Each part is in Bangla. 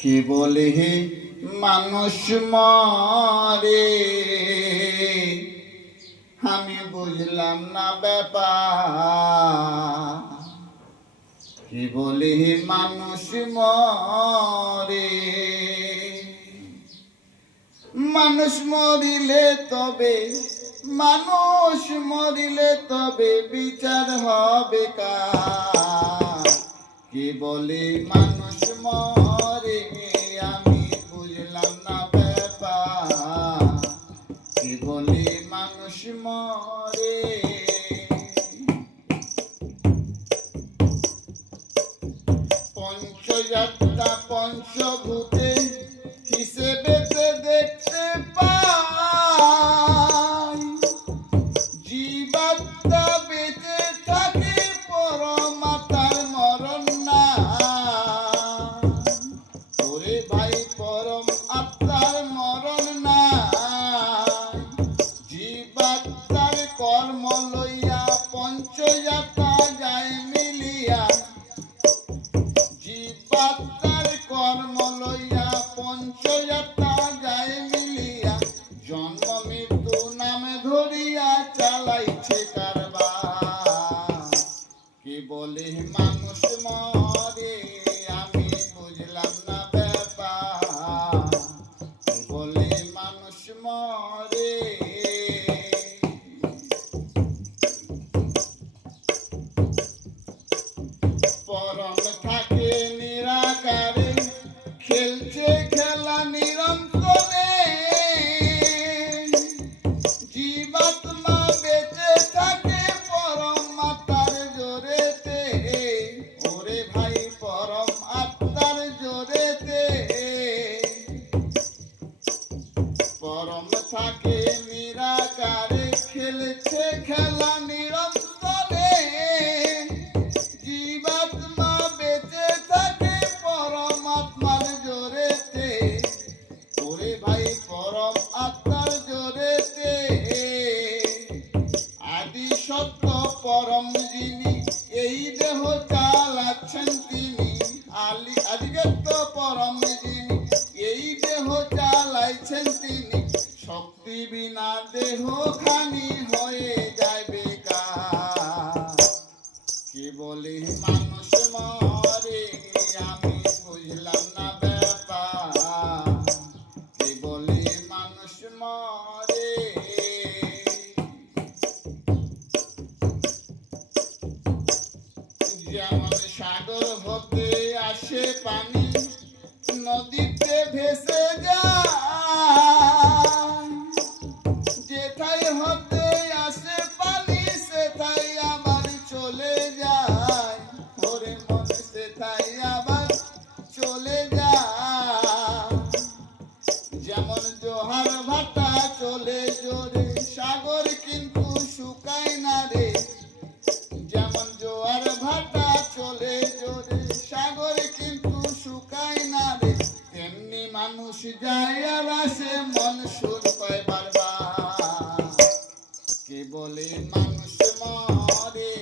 কে বলে হে মানুষ মরে, আমি বুঝলাম না ব্যাপার। কে বলে হে মানুষ মরে, মানুষ মরিলে তবে, মানুষ মরিলে তবে বিচার হবে কার। কে বলে মানুষ মরে, আমি বুঝলাম না ব্যাপার। কে বলে মানুষ মরে। পঞ্চযাত্রা পঞ্চভূতে হিসেবেতে দেখতে পাই, জীবাত্মা বেঁচে থাকে পরমাত্মার মরণ নাই। ওরে ভাই পরম আত্মার মরণ নাই, জীবাত্মার কর্ম লইয়া পঞ্চযাত্রা যায় মিলিয়া। জীবাত্মার কর্ম লইয়া পঞ্চযাত্রা যায় মিলিয়া, জন্ম মৃত্যু নামে ধরিয়া চালাইছে কারবার। কে বলে মানুষ মরে, আমি বুঝলাম না ব্যাপার। কে বলে মানুষ মরে। পরম থাকে নিরাকারে, খেলছে খেলা নিরন্তরে। জীবাত্মা বেঁচে থাকে পরমাত্মার জোরেতে। ওরে ভাই পরম আত্মার জোরেতে। পরম থাকে নিরাকারে, খেলছে খেলা নিরন্তরে। জীবাত্মা বেঁচে থাকে পরমাত্মার জোরেতে। ওরে ভাই পরম আত্মার জোরেতে। আদি সত্য পরম যিনি, এই দেহ চালাচ্ছেন তিনি। আদিগত পরম যিনি, এই দেহ চালাইছেন তিনি। শক্তি বিনা দেহ খানি হয়ে যায় বেকার। কে বলে মানুষ মরে, আমি বুঝলাম না ব্যাপার। কে বলে মানুষ মরে। যেমন সাগর হতে আসে পানি, নদীতে ভেসে যায়। যেথায় হতে আসে পানি, সেথায় আবার চলে যায়। ওরে মন সেথায় আবার চলে যায়। যেমন জোহার ভাটা চলে জোরে, সাগর কিন্তু শুকায় না রে। যেমন জোয়ার ভাটা চলে জোরে, সাগর কিন্তু শুকায় না রে। তেমনি মানুষ যায় আর আসে, মন সুর কয় বারবার। কে বলে মানুষ মরে,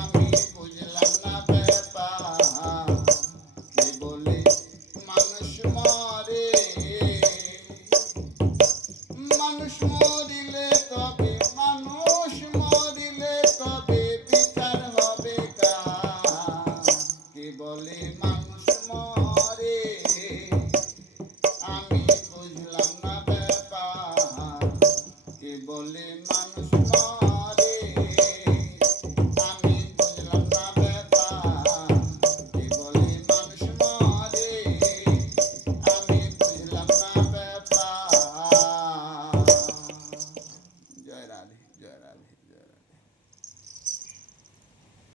আমি বুঝলাম না ব্যাপার। কে বলে মানুষ মরে। মানুষ মরিলে তবে, মানুষ মরিলে তবে বিচার হবে কার। কে বলে মানুষ মরে, আমি বুঝলাম না ব্যাপার। কে বলে মানুষ মরে।